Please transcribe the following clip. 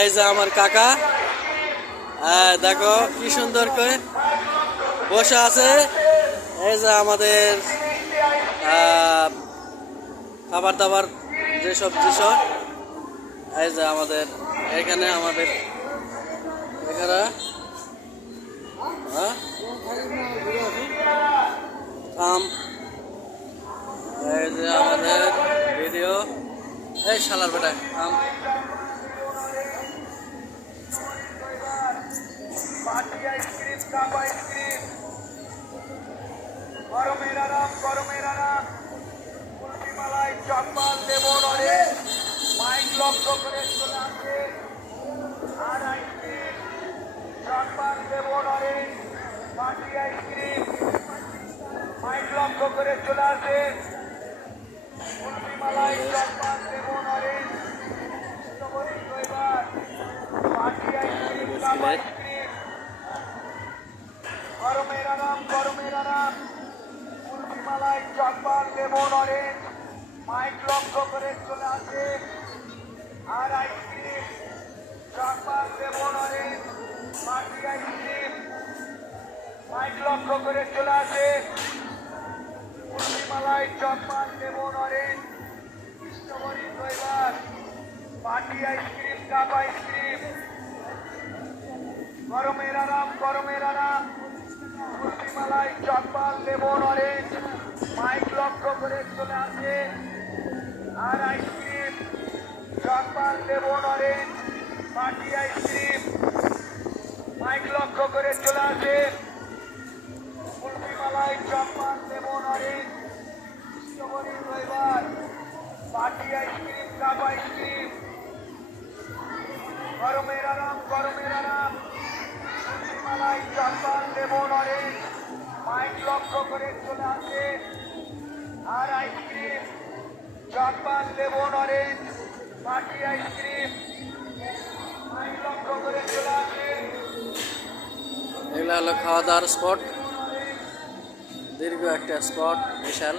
এই যে আমার কাকা, দেখো কি সুন্দর করে বসে আছে। এই যে আমাদের খাবার দাবার যেসব জিনিস, এই যে আমাদের এখানে আমাদের এখানে এই যে আমাদের ভিডিও, এই শালার বেটা গরমের আরাম কুলফি মালাই চকমাল দেবো নরে মাইক লক্ষ্য করে চলে আসে আর আইসক্রিম চকমাল দেবো নরে পাটি আইসক্রিম মাইক লক্ষ্য করে চলে আসে কুলফি মালাই চকমাল দেবো নরে পাটি আইসক্রিম কাপ আইসক্রিম গরমের আরাম কুলফি মালাই চকমাল দেবো নরে মাইক লক্ষ্য করে চলে আসে আর আইসক্রিম চকমাল দেবো নরে পাটি আইসক্রিম মাইক লক্ষ্য করে চলে আসে কুলফি মালাই চকমাল দেবো নরে কৃষ্ণবরী দইবার পাটি আইসক্রিম কাপ আইসক্রিম গরমের আরাম কুলফি মালাই চকমাল দেবো নরে মাইক লক্ষ্য করে চলে আসে আর আইসক্রিম চকমাল দেবো নরে পাটি আইসক্রিম মাইক লক্ষ্য করে চলে আসে কুলফি মালাই চকমাল দেবো নরে কৃষ্ণবরী দইবার পাটি আইসক্রিম কাপ আইসক্রিম গরমের আরাম কুলফি মালাই চকমাল দেবো নরে মাইক লক্ষ্য করে চলে আসে আর আইসক্রিম চকমাল দেবো নরে পাটি আইসক্রিম মাইক লক্ষ্য করে চলে আসে। এগুলো হলো খাওয়া দাওয়ার স্পট, দীর্ঘ একটা স্পট, বিশাল।